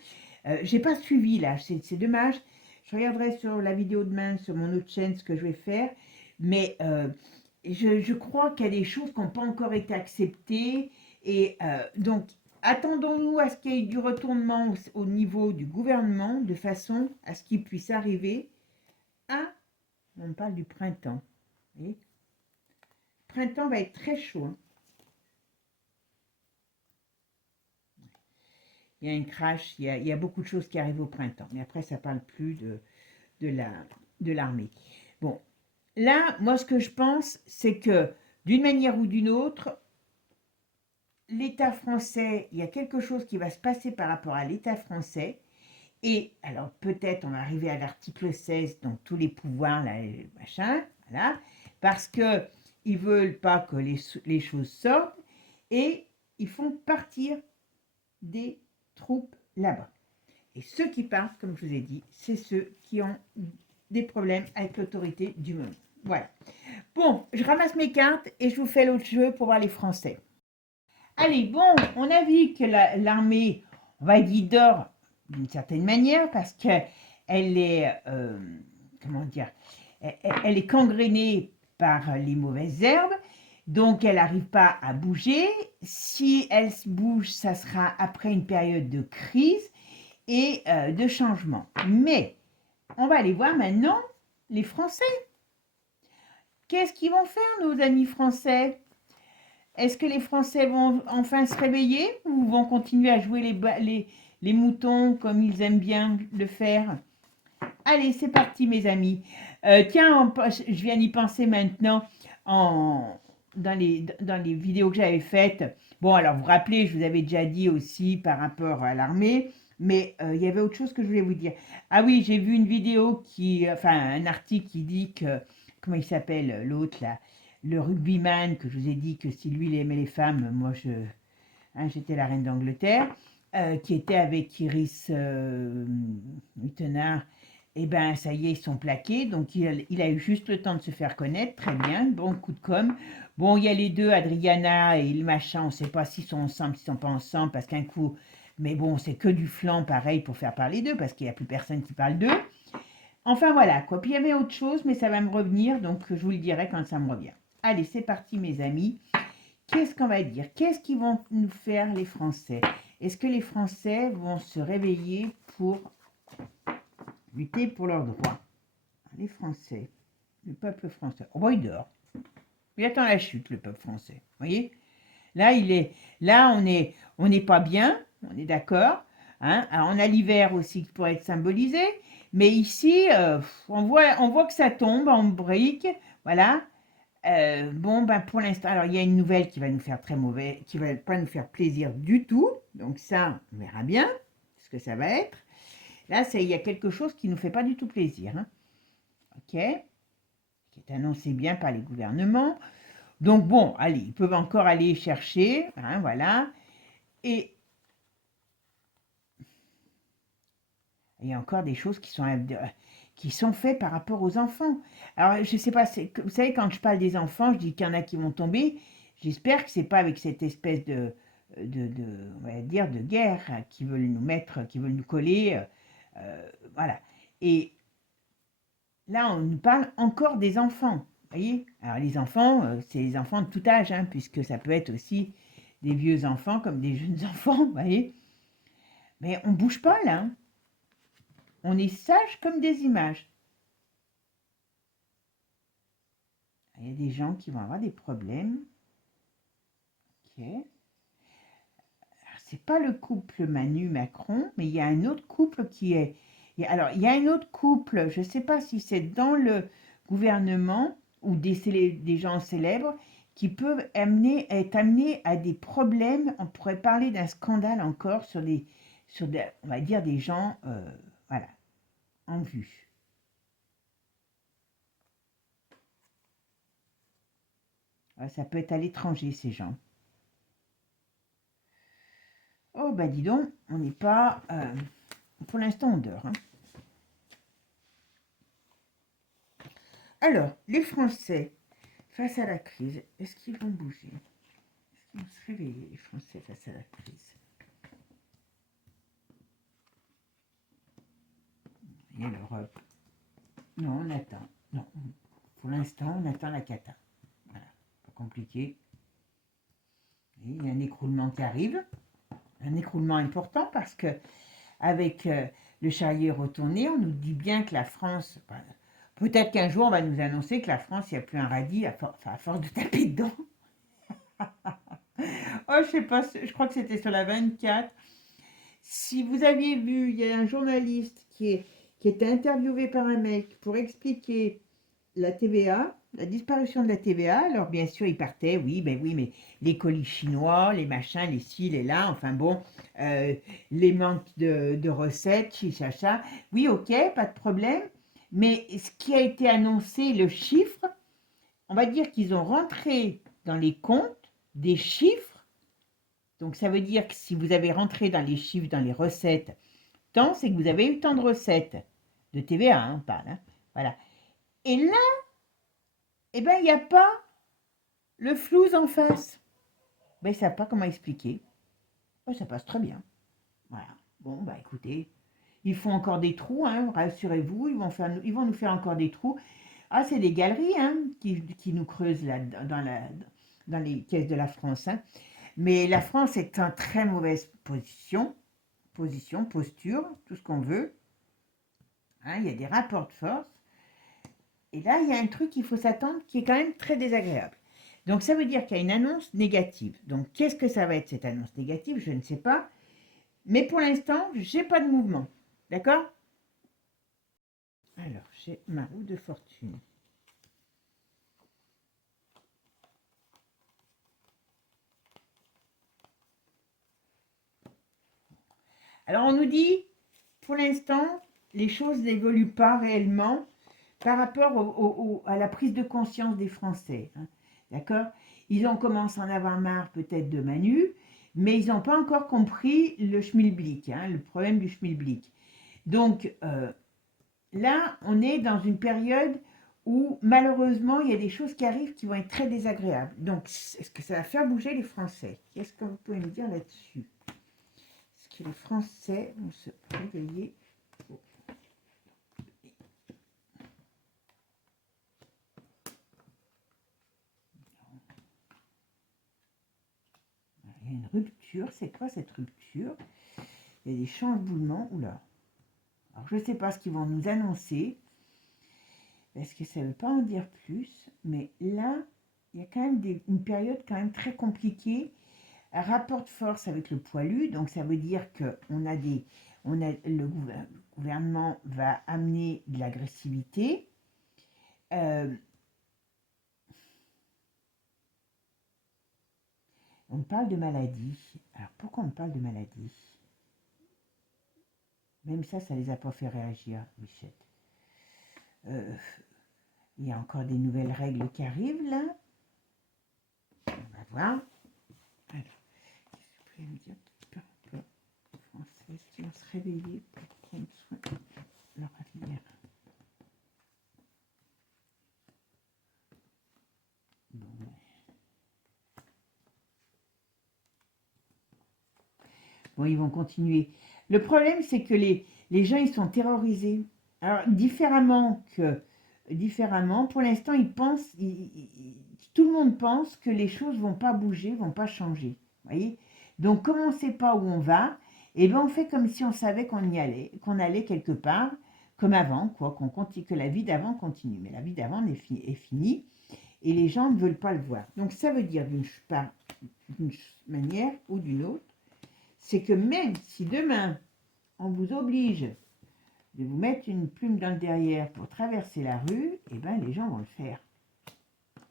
J'ai pas suivi là, c'est dommage. Je regarderai sur la vidéo demain, sur mon autre chaîne, ce que je vais faire. Mais je crois qu'il y a des choses qui n'ont pas encore été acceptées. Et donc, attendons-nous à ce qu'il y ait du retournement au niveau du gouvernement, de façon à ce qu'il puisse arriver à... On parle du printemps. Vous voyez, le printemps va être très chaud. Hein. Il y a une crash, il y a beaucoup de choses qui arrivent au printemps. Mais après, ça ne parle plus de l'armée. Bon, là, moi, ce que je pense, c'est que d'une manière ou d'une autre, l'État français, il y a quelque chose qui va se passer par rapport à l'État français. Et alors, peut-être, on va arriver à l'article 16, donc tous les pouvoirs, là, machin, voilà, parce qu'ils ne veulent pas que les choses sortent et ils font partir des troupes là-bas. Et ceux qui partent, comme je vous ai dit, c'est ceux qui ont des problèmes avec l'autorité du moment. Voilà. Bon, je ramasse mes cartes et je vous fais l'autre jeu pour voir les Français. Allez, bon, on a vu que l'armée, on va dire, dort d'une certaine manière parce qu'elle est, comment dire, elle est gangrénée par les mauvaises herbes. Donc, elle n'arrive pas à bouger. Si elle bouge, ça sera après une période de crise et de changement. Mais, on va aller voir maintenant les Français. Qu'est-ce qu'ils vont faire, nos amis français? Est-ce que les Français vont enfin se réveiller ou vont continuer à jouer les moutons comme ils aiment bien le faire? Allez, c'est parti, mes amis. Tiens, je viens d'y penser maintenant dans les vidéos que j'avais faites. Bon, alors, vous vous rappelez, je vous avais déjà dit aussi par rapport à l'armée, mais il y avait autre chose que je voulais vous dire. Ah oui, j'ai vu une vidéo enfin, un article qui dit que, comment il s'appelle, l'autre, là, le rugbyman, que je vous ai dit que si lui, il aimait les femmes, moi, j'étais la reine d'Angleterre, qui était avec Iris Mittenard eh ben, ça y est, ils sont plaqués. Donc, il a eu juste le temps de se faire connaître. Très bien. Bon coup de com'. Bon, il y a les deux, Adriana et le machin. On ne sait pas s'ils sont ensemble, s'ils ne sont pas ensemble. Parce qu'un coup. Mais bon, c'est que du flanc, pareil, pour faire parler d'eux. Parce qu'il n'y a plus personne qui parle d'eux. Enfin, voilà, quoi. Puis il y avait autre chose, mais ça va me revenir. Donc, je vous le dirai quand ça me revient. Allez, c'est parti, mes amis. Qu'est-ce qu'on va dire? Qu'est-ce qu'ils vont nous faire, les Français? Est-ce que les Français vont se réveiller pour lutter pour leurs droits? Les Français, le peuple français. Oh, bon, il dort. Il attend la chute, le peuple français. Vous voyez? Là, on n'est pas bien, on est d'accord. Hein? Alors, on a l'hiver aussi qui pourrait être symbolisé. Mais ici, on voit que ça tombe en briques. Voilà. Bon, ben pour l'instant, alors il y a une nouvelle qui va nous faire très mauvais, qui va pas nous faire plaisir du tout. Donc ça, on verra bien ce que ça va être. Là, il y a quelque chose qui nous fait pas du tout plaisir. Hein. Ok, qui est annoncé bien par les gouvernements. Donc bon, allez, ils peuvent encore aller chercher, hein, voilà. Et il y a encore des choses qui sont faites par rapport aux enfants. Alors, je ne sais pas, vous savez, quand je parle des enfants, je dis qu'il y en a qui vont tomber. J'espère que ce n'est pas avec cette espèce on va dire, de guerre qui veulent nous mettre, qui veulent nous coller. Voilà. Et là, on nous parle encore des enfants. Vous voyez? Alors, les enfants, c'est les enfants de tout âge, hein, puisque ça peut être aussi des vieux enfants comme des jeunes enfants, vous voyez? Mais on ne bouge pas, là. Hein. On est sage comme des images. Il y a des gens qui vont avoir des problèmes. Ok. C'est pas le couple Manu-Macron, mais il y a un autre couple qui est. Alors, il y a un autre couple, je ne sais pas si c'est dans le gouvernement ou des gens célèbres qui peuvent être amenés à des problèmes. On pourrait parler d'un scandale encore on va dire, des gens, voilà, en vue. Ça peut être à l'étranger, ces gens. Oh, bah dis donc, on n'est pas... pour l'instant, on dort. Hein. Alors, les Français, face à la crise, est-ce qu'ils vont bouger? Est-ce qu'ils vont se réveiller, les Français, face à la crise? Et alors, non, on attend. Non, pour l'instant, on attend la cata. Voilà, pas compliqué. Et il y a un écroulement qui arrive. Un écroulement important parce que avec le chariot retourné, on nous dit bien que la France... Peut-être qu'un jour, on va nous annoncer que la France, il n'y a plus un radis à force de taper dedans. Oh, je sais pas, je crois que c'était sur la 24. Si vous aviez vu, il y a un journaliste qui était interviewé par un mec pour expliquer la TVA, la disparition de la TVA. Alors, bien sûr, il partait, oui, mais les colis chinois, les machins, les ci, les là, enfin bon, les manques de recettes, chichacha. Oui, ok, pas de problème. Mais ce qui a été annoncé, le chiffre, on va dire qu'ils ont rentré dans les comptes des chiffres. Donc, ça veut dire que si vous avez rentré dans les chiffres, dans les recettes, tant, c'est que vous avez eu tant de recettes. De TVA, hein, on parle. Hein, voilà. Et là, eh bien, il n'y a pas le flouze en face. Ben, ils ne savent pas comment expliquer. Ben, ça passe très bien. Voilà. Bon, bah écoutez, ils font encore des trous, hein, rassurez-vous, ils vont nous faire encore des trous. Ah, c'est des galeries hein, qui nous creusent là, dans les caisses de la France. Hein. Mais la France est en très mauvaise posture, tout ce qu'on veut. Hein, il y a des rapports de force. Et là, il y a un truc qu'il faut s'attendre qui est quand même très désagréable. Donc, ça veut dire qu'il y a une annonce négative. Donc, qu'est-ce que ça va être cette annonce négative? Je ne sais pas. Mais pour l'instant, je n'ai pas de mouvement. D'accord? Alors, j'ai ma roue de fortune. Alors, on nous dit, pour l'instant, les choses n'évoluent pas réellement par rapport à la prise de conscience des Français. Hein, d'accord? Ils ont commencé à en avoir marre peut-être de Manu, mais ils n'ont pas encore compris le schmilblick, hein, le problème du schmilblick. Donc, là, on est dans une période où malheureusement, il y a des choses qui arrivent qui vont être très désagréables. Donc, est-ce que ça va faire bouger les Français? Qu'est-ce que vous pouvez me dire là-dessus? Est-ce que les Français vont se réveiller? Il y a une rupture. C'est quoi cette rupture? Il y a des chamboulements. Oula. Alors, je ne sais pas ce qu'ils vont nous annoncer. Parce que ça ne veut pas en dire plus. Mais là, il y a quand même une période quand même très compliquée. Un rapport de force avec le poilu. Donc, ça veut dire que le gouvernement va amener de l'agressivité. On parle de maladie. Alors, pourquoi on parle de maladie? Même ça les a pas fait réagir, Bichette. Il y a encore des nouvelles règles qui arrivent, là. On va voir. Alors, qu'est-ce que vous pouvez me dire par rapport aux Français qui vont se réveiller pour prendre soin de leur avenir? Bon, ils vont continuer. Le problème, c'est que les gens, ils sont terrorisés. Alors, différemment, pour l'instant, ils pensent, tout le monde pense que les choses vont pas bouger, vont pas changer. Voyez? Donc, comme on ne sait pas où on va, eh ben, on fait comme si on savait qu'on y allait, qu'on allait quelque part, comme avant, quoi, qu'on continue, que la vie d'avant continue. Mais la vie d'avant est finie et les gens ne veulent pas le voir. Donc, ça veut dire d'une manière ou d'une autre, c'est que même si demain, on vous oblige de vous mettre une plume dans le derrière pour traverser la rue, eh ben les gens vont le faire.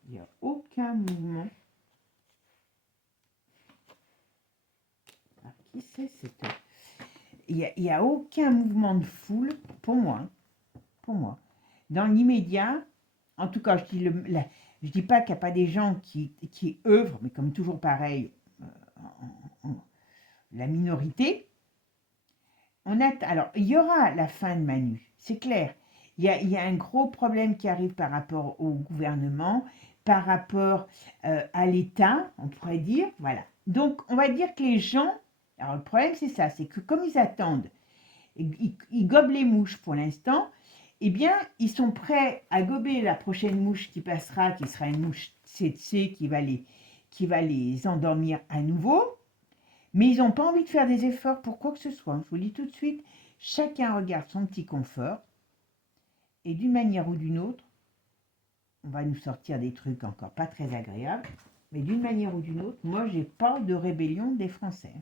Il n'y a aucun mouvement. Alors, qui c'est cette... Il n'y a aucun mouvement de foule pour moi. Dans l'immédiat, en tout cas, je dis pas qu'il n'y a pas des gens qui œuvrent, mais comme toujours pareil, la minorité. Alors, il y aura la fin de Manu, c'est clair. Il y a un gros problème qui arrive par rapport au gouvernement, par rapport à l'État, on pourrait dire, voilà. Donc, on va dire que les gens, alors le problème c'est ça, c'est que comme ils attendent, ils gobent les mouches pour l'instant, eh bien, ils sont prêts à gober la prochaine mouche qui passera, qui sera une mouche tsetse qui va les endormir à nouveau. Mais ils n'ont pas envie de faire des efforts pour quoi que ce soit. Je vous le dis tout de suite, chacun regarde son petit confort. Et d'une manière ou d'une autre, on va nous sortir des trucs encore pas très agréables. Mais d'une manière ou d'une autre, moi, j'ai pas de rébellion des Français.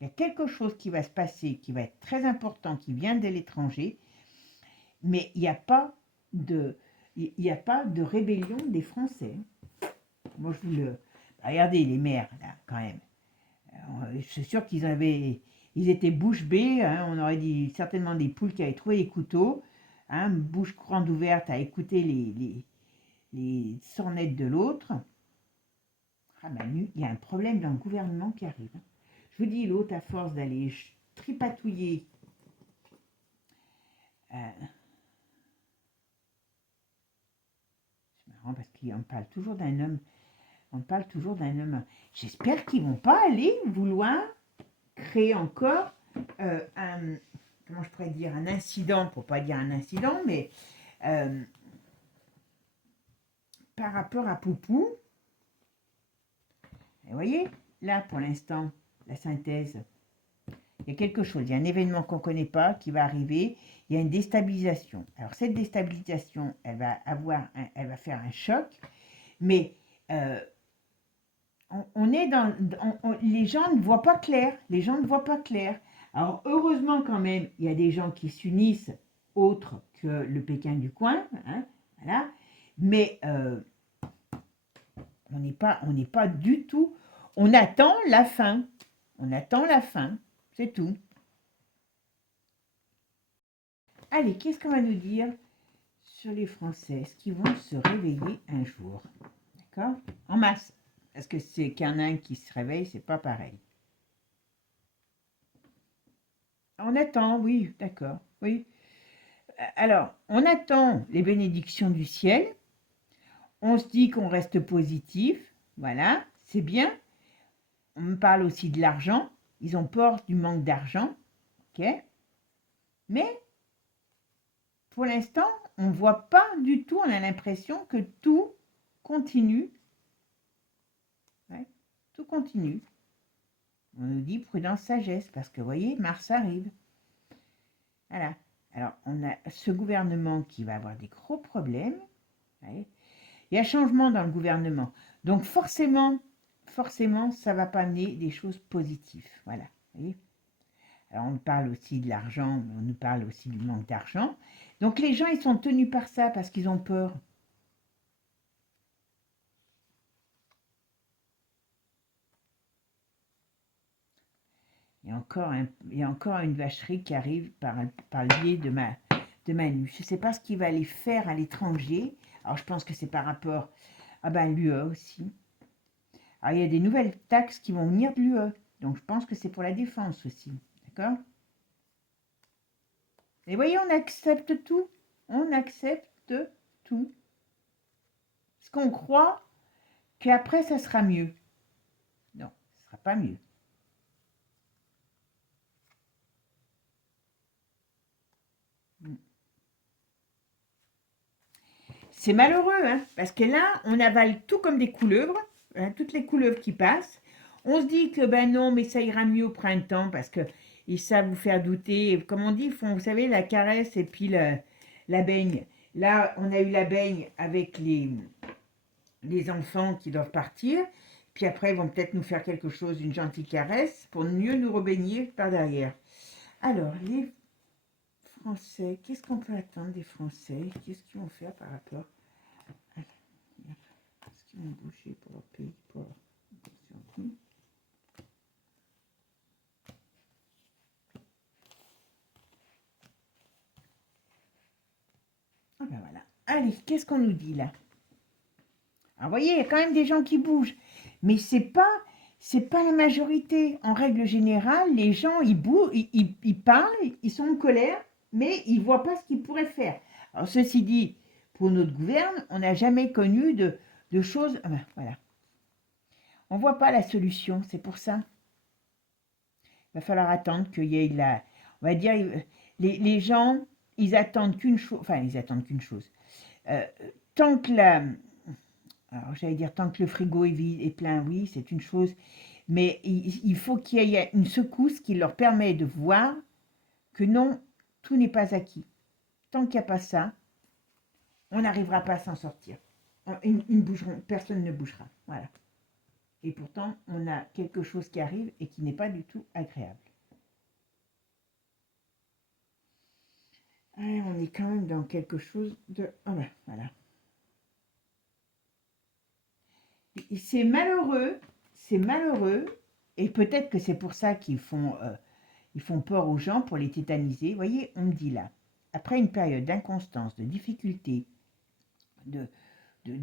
Il y a quelque chose qui va se passer, qui va être très important, qui vient de l'étranger. Mais il n'y a pas de rébellion des Français. Moi, je vous le... Regardez les maires, là, quand même. Je suis sûr ils étaient bouche bée, hein, on aurait dit certainement des poules qui avaient trouvé les couteaux, hein, bouche grande ouverte à écouter les sornettes de l'autre. Ah Manu, il y a un problème dans le gouvernement qui arrive. Je vous dis, l'autre, à force d'aller tripatouiller, c'est marrant parce qu'on parle toujours d'un homme. J'espère qu'ils ne vont pas aller vouloir créer encore comment je pourrais dire, un incident, pour pas dire un incident, mais par rapport à Poupou. Et vous voyez, là pour l'instant, la synthèse, il y a quelque chose, il y a un événement qu'on ne connaît pas qui va arriver, il y a une déstabilisation. Alors cette déstabilisation, elle va faire un choc, mais on est dans... les gens ne voient pas clair, Alors heureusement quand même, il y a des gens qui s'unissent autres que le Pékin du coin, hein, voilà. Mais on n'est pas du tout... On attend la fin, c'est tout. Allez, qu'est-ce qu'on va nous dire sur les Français? Est-ce qu'ils vont se réveiller un jour? D'accord? En masse. Parce que c'est qu'il y en a un qui se réveille, c'est pas pareil. On attend, oui, d'accord, oui. alors, on attend les bénédictions du ciel, on se dit qu'on reste positif, voilà, c'est bien. On me parle aussi de l'argent, ils ont peur du manque d'argent, ok? Mais pour l'instant, on ne voit pas du tout, on a l'impression que tout continue. Ouais, tout continue. On nous dit prudence, sagesse, parce que vous voyez, Mars arrive. Voilà. Alors, on a ce gouvernement qui va avoir des gros problèmes. Ouais. Il y a changement dans le gouvernement. Donc, forcément, ça ne va pas amener des choses positives. Voilà. Vous voyez. Alors, on parle aussi de l'argent, mais on nous parle aussi du manque d'argent. Donc, les gens, ils sont tenus par ça parce qu'ils ont peur. Il y a encore une vacherie qui arrive par le biais de Manu. Je ne sais pas ce qu'il va aller faire à l'étranger. Alors, je pense que c'est par rapport à l'UE aussi. Alors, il y a des nouvelles taxes qui vont venir de l'UE. Donc, je pense que c'est pour la défense aussi. D'accord? Et vous voyez, on accepte tout. On accepte tout. Parce qu'on croit qu'après, ça sera mieux. Non, ce ne sera pas mieux. C'est malheureux, hein, parce que là, on avale tout comme des couleuvres, hein, toutes les couleuvres qui passent. On se dit que ben non, mais ça ira mieux au printemps parce que ils savent vous faire douter. Comme on dit, ils font, vous savez, la caresse et puis la baigne. Là, on a eu la baigne avec les enfants qui doivent partir. Puis après, ils vont peut-être nous faire quelque chose, une gentille caresse, pour mieux nous rebaigner par derrière. Alors, les Français, qu'est-ce qu'on peut attendre des Français? Qu'est-ce qu'ils vont faire par rapport à... Est-ce qu'ils vont bouger pour leur pays, pour leur... Ah ben voilà. Allez, qu'est-ce qu'on nous dit là? Alors, vous voyez, il y a quand même des gens qui bougent. Mais c'est pas la majorité. En règle générale, les gens, ils bougent, ils parlent, ils sont en colère, mais ils ne voient pas ce qu'ils pourraient faire. Alors, ceci dit, pour notre gouverne, on n'a jamais connu de choses... Ah ben, voilà. On ne voit pas la solution, c'est pour ça. Il va falloir attendre qu'il y ait la... On va dire, les gens, ils attendent qu'une chose... Enfin, ils attendent qu'une chose. Euh, tant que la... Alors, j'allais dire, tant que le frigo est vide, est plein, oui, c'est une chose. Mais il faut qu'il y ait une secousse qui leur permet de voir que non, tout n'est pas acquis. Tant qu'il n'y a pas ça, on n'arrivera pas à s'en sortir. Personne ne bougera. Voilà. Et pourtant, on a quelque chose qui arrive et qui n'est pas du tout agréable. Allez, on est quand même dans quelque chose de... Ah ben, voilà. C'est malheureux, et peut-être que c'est pour ça ils font peur aux gens pour les tétaniser. Vous voyez, on me dit là, après une période d'inconstance, de difficulté, de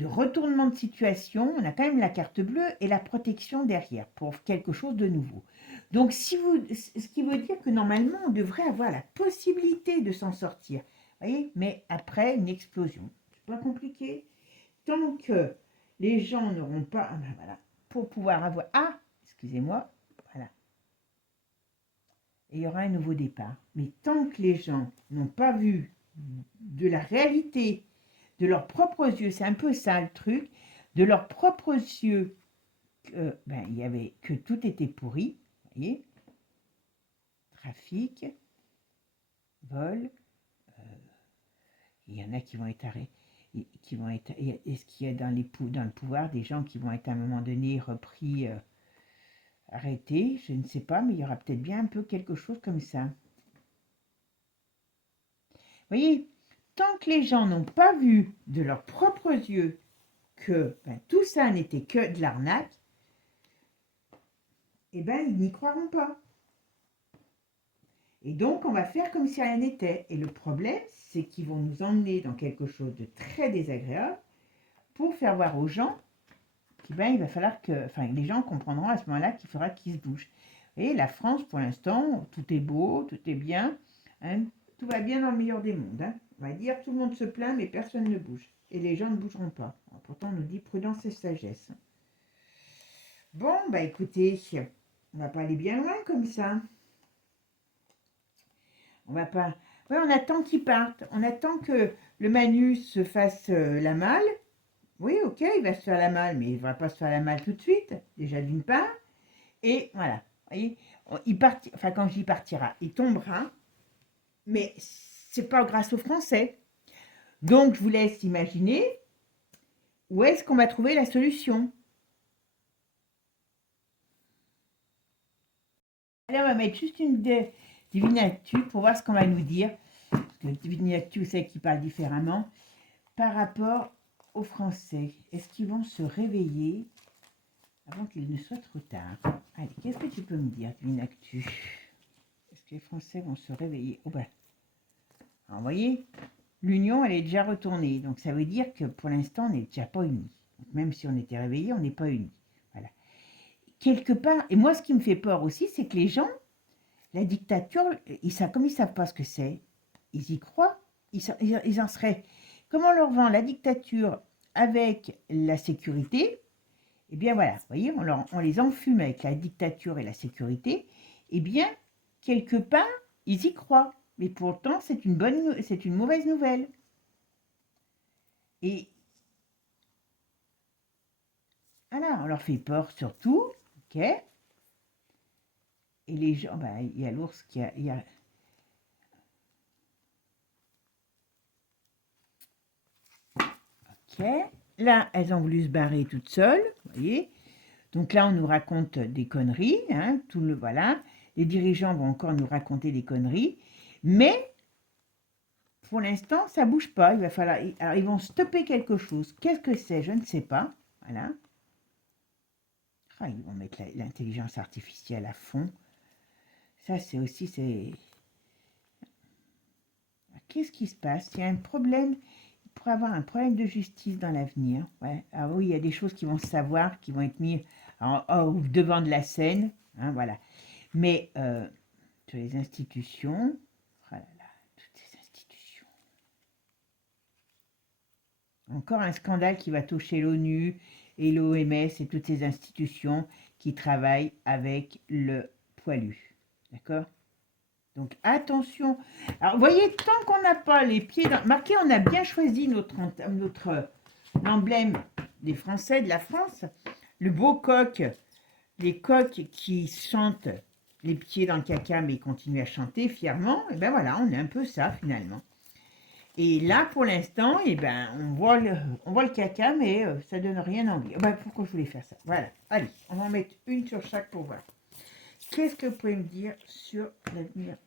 retournement de situation, on a quand même la carte bleue et la protection derrière pour quelque chose de nouveau. Donc, ce qui veut dire que normalement, on devrait avoir la possibilité de s'en sortir. Vous voyez, mais après une explosion. C'est pas compliqué. Tant que les gens n'auront pas, voilà, pour pouvoir avoir, excusez-moi, voilà, et il y aura un nouveau départ. Mais tant que les gens n'ont pas vu de la réalité, de leurs propres yeux, c'est un peu ça le truc, de leurs propres yeux, il y avait que tout était pourri, vous voyez, trafic, vol, il y en a qui vont être arrêtés. Est-ce qu'il y a dans le pouvoir des gens qui vont être à un moment donné repris, arrêtés, je ne sais pas, mais il y aura peut-être bien un peu quelque chose comme ça. Vous voyez, tant que les gens n'ont pas vu de leurs propres yeux que tout ça n'était que de l'arnaque, ils n'y croiront pas. Et donc, on va faire comme si rien n'était. Et le problème, c'est qu'ils vont nous emmener dans quelque chose de très désagréable pour faire voir aux gens qu'il va falloir que... Enfin, les gens comprendront à ce moment-là qu'il faudra qu'ils se bougent. Et la France, pour l'instant, tout est beau, tout est bien. Hein. tout va bien dans le meilleur des mondes. Hein. On va dire, tout le monde se plaint, mais personne ne bouge. Et les gens ne bougeront pas. Alors, pourtant, on nous dit prudence et sagesse. Bon, bah écoutez, on va pas aller bien loin comme ça. On va pas... Ouais, on attend qu'ils partent. On attend que le Manu se fasse la malle. Oui, ok, il va se faire la malle, mais il ne va pas se faire la malle tout de suite. Déjà d'une part. Et voilà. Vous voyez, enfin, quand j'y partira, il tombera. Mais c'est pas grâce aux Français. Donc, je vous laisse imaginer où est-ce qu'on va trouver la solution. Allez, on va mettre juste une Divinactu pour voir ce qu'on va nous dire. Parce que Divinactu, vous savez qu'ils parlent différemment. Par rapport aux Français, est-ce qu'ils vont se réveiller avant qu'il ne soit trop tard? Allez, qu'est-ce que tu peux me dire, Divinactu? Est-ce que les Français vont se réveiller? Oh ben, alors, vous voyez, l'union, elle est déjà retournée. Donc, ça veut dire que pour l'instant, on n'est déjà pas unis. Donc, même si on était réveillés, on n'est pas unis. Voilà. Quelque part, et moi, ce qui me fait peur aussi, c'est que les gens, la dictature, comme ils ne savent pas ce que c'est, ils y croient. Ils en seraient. Comment on leur vend la dictature avec la sécurité? Eh bien, voilà, vous voyez, on les enfume avec la dictature et la sécurité. Eh bien, quelque part, ils y croient. Mais pourtant, c'est une mauvaise nouvelle. Et voilà, on leur fait peur surtout, ok? Et les gens, bah, il y a l'ours il y a... Ok, là, elles ont voulu se barrer toutes seules, vous voyez? Donc là, on nous raconte des conneries, hein, voilà. Les dirigeants vont encore nous raconter des conneries, mais pour l'instant, ça ne bouge pas. Il va falloir. Alors, ils vont stopper quelque chose. Qu'est-ce que c'est? Je ne sais pas. Voilà. Ah, ils vont mettre l'intelligence artificielle à fond. Ça, c'est aussi. Qu'est-ce qui se passe? Il y a un problème. Il pourrait y avoir un problème de justice dans l'avenir. Ouais. Ah oui, il y a des choses qui vont se savoir, qui vont être mises au devant de la scène. Hein, voilà. Mais sur les institutions. Oh là là, toutes ces institutions. Encore un scandale qui va toucher l'ONU et l'OMS et toutes ces institutions qui travaillent avec le poilu. D'accord? Donc attention. Alors vous voyez, tant qu'on n'a pas les pieds dans... Marqué, on a bien choisi l'emblème des Français, de la France. Le beau coq, les coqs qui chantent les pieds dans le caca mais continuent à chanter fièrement. Et ben voilà, on est un peu ça finalement. Et là, pour l'instant, eh ben, on voit le caca, mais ça donne rien envie. Ben, pourquoi je voulais faire ça? Voilà. Allez, on va en mettre une sur chaque pour voir. Qu'est-ce que vous pouvez me dire sur l'avenir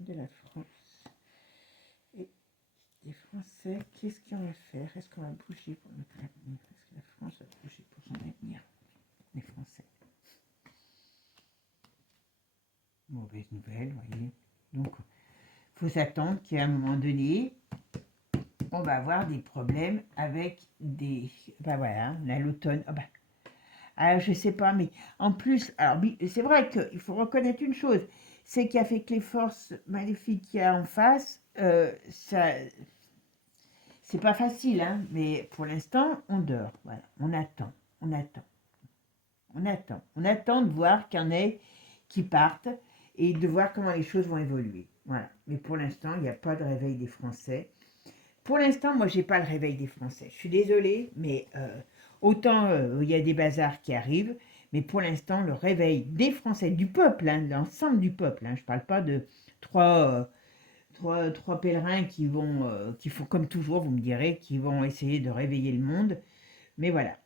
de la France et des Français? Qu'est-ce qu'on va faire? Est-ce qu'on va bouger pour notre avenir? Est-ce que la France va bouger pour son avenir? Les Français. Mauvaise nouvelle, vous voyez. Donc, il faut s'attendre qu'à un moment donné, on va avoir des problèmes avec des... Ben voilà, on a l'automne. Oh ben, je sais pas, mais en plus, alors c'est vrai qu'il faut reconnaître une chose, c'est qu'avec les forces maléfiques qu'il y a en face, ça, c'est pas facile, hein, mais pour l'instant, on dort. Voilà, on attend, on attend, on attend. On attend de voir qu'il y en ait qui partent et de voir comment les choses vont évoluer. Voilà, mais pour l'instant, il n'y a pas de réveil des Français. Pour l'instant, moi, j'ai pas le réveil des Français. Je suis désolée, mais autant il y a des bazars qui arrivent, mais pour l'instant, le réveil des Français, du peuple, hein, l'ensemble du peuple, hein, je ne parle pas de trois pèlerins qui font comme toujours, vous me direz, qui vont essayer de réveiller le monde. Mais voilà.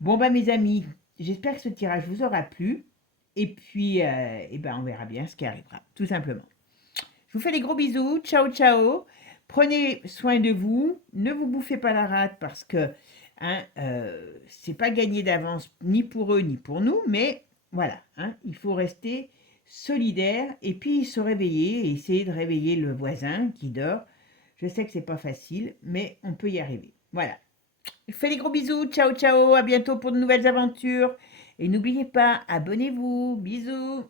Bon, bah, mes amis, j'espère que ce tirage vous aura plu. Et puis, eh ben, on verra bien ce qui arrivera, tout simplement. Je vous fais des gros bisous. Ciao, ciao. Prenez soin de vous. Ne vous bouffez pas la rate parce que hein, c'est pas gagné d'avance ni pour eux ni pour nous. Mais voilà, hein, il faut rester solidaire et puis se réveiller et essayer de réveiller le voisin qui dort. Je sais que c'est pas facile, mais on peut y arriver. Voilà. Je vous fais des gros bisous. Ciao, ciao. À bientôt pour de nouvelles aventures. Et n'oubliez pas, abonnez-vous. Bisous.